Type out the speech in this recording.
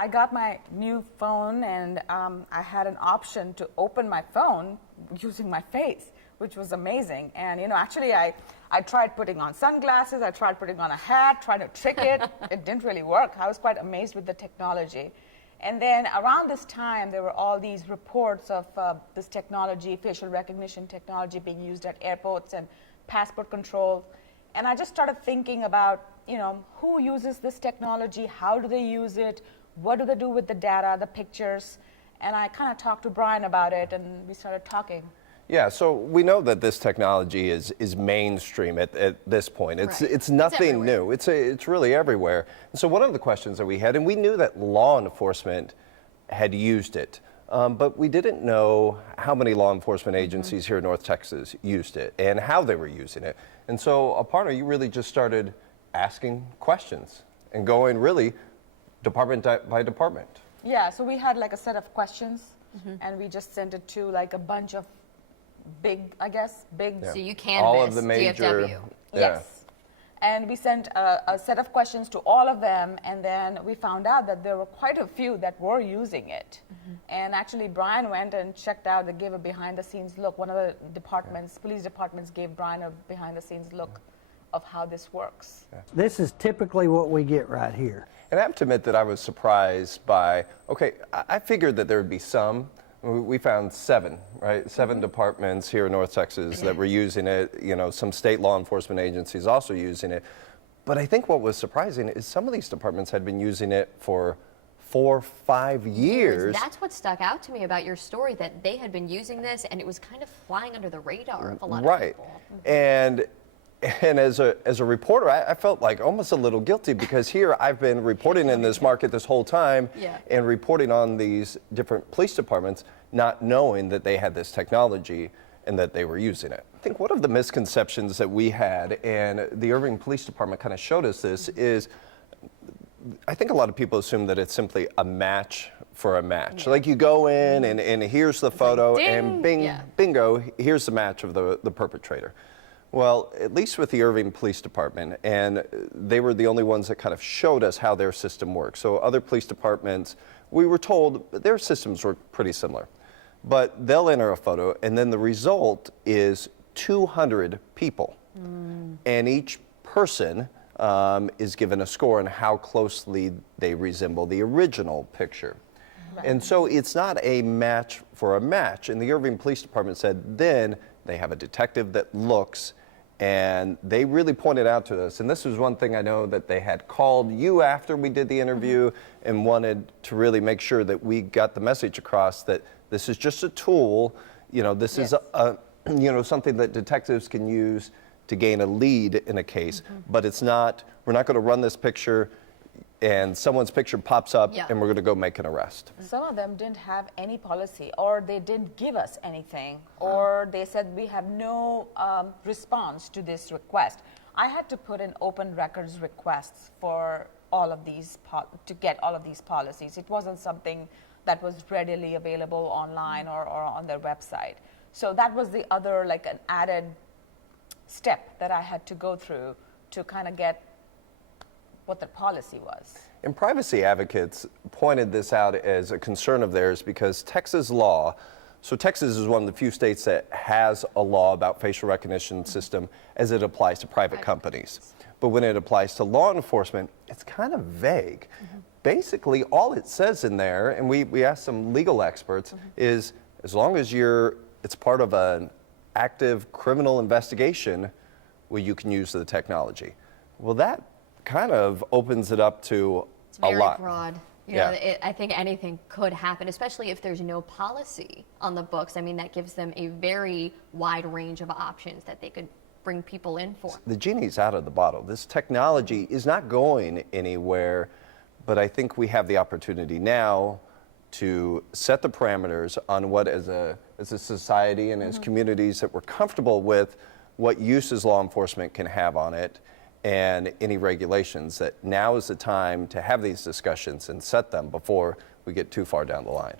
I got my new phone and I had an option to open my phone using my face, which was amazing. And actually I tried putting on sunglasses, I tried putting on a hat, trying to trick it. It didn't really work. I was quite amazed with the technology. And then around this time, there were all these reports of this technology, facial recognition technology being used at airports and passport control. And I just started thinking about, who uses this technology? How do they use it? What do they do with the data, the pictures? And I kind of talked to Brian about it, and we started talking. Yeah, so we know that this technology is mainstream at this point. It's nothing new. It's really everywhere. And so one of the questions that we had, and we knew that law enforcement had used it, but we didn't know how many law enforcement agencies here in North Texas used it and how they were using it. And so, Aparna, you really just started asking questions and going really department by department. Yeah, so we had like a set of questions, and we just sent it to like a bunch of big. Yeah. So you canvassed all of the major, DFW. Yes. And we sent a set of questions to all of them, and then we found out that there were quite a few that were using it. And actually, Brian went and checked out, they gave a behind-the-scenes look. One of the departments, police departments, gave Brian a behind-the-scenes look of how this works. This is typically what we get right here. And I have to admit that I was surprised by, I figured that there would be some. We found 7, right? 7 departments here in North Texas that were using it. Some state law enforcement agencies also using it. But I think what was surprising is some of these departments had been using it for 4, 5 years. That's what stuck out to me about your story, that they had been using this and it was kind of flying under the radar of a lot of people. And as a reporter, I felt like almost a little guilty, because here I've been reporting in this market this whole time and reporting on these different police departments, not knowing that they had this technology and that they were using it. I think one of the misconceptions that we had, and the Irving Police Department kind of showed us this, is I think a lot of people assume that it's simply a match for a match. Like you go in and here's the photo, and bingo, here's the match of the perpetrator. Well, at least with the Irving Police Department, and they were the only ones that kind of showed us how their system works. So other police departments, we were told their systems were pretty similar. But they'll enter a photo, and then the result is 200 people. And each person is given a score on how closely they resemble the original picture. And so it's not a match for a match. And the Irving Police Department said then they have a detective that looks, and they really pointed out to us, and this was one thing I know that they had called you after we did the interview and wanted to really make sure that we got the message across that this is just a tool, this is something that detectives can use to gain a lead in a case, but it's not, we're not going to run this picture and someone's picture pops up and we're going to go make an arrest. Some of them didn't have any policy, or they didn't give us anything, or they said we have no response to this request. I had to put in open records requests for all of these, to get all of these policies. It wasn't something that was readily available online or on their website. So that was the other, like an added step that I had to go through to kind of get what the policy was. And privacy advocates pointed this out as a concern of theirs because Texas law, so Texas is one of the few states that has a law about facial recognition system as it applies to private companies. But when it applies to law enforcement, it's kind of vague. Basically, all it says in there, and we asked some legal experts, is as long as it's part of an active criminal investigation, well, you can use the technology. Well, that kind of opens it up to a lot. Very broad. I think anything could happen, especially if there's no policy on the books. I mean, that gives them a very wide range of options that they could bring people in for. The genie's out of the bottle. This technology is not going anywhere, but I think we have the opportunity now to set the parameters on what, as a society and as communities, that we're comfortable with what uses law enforcement can have on it, and any regulations, that now is the time to have these discussions and set them before we get too far down the line.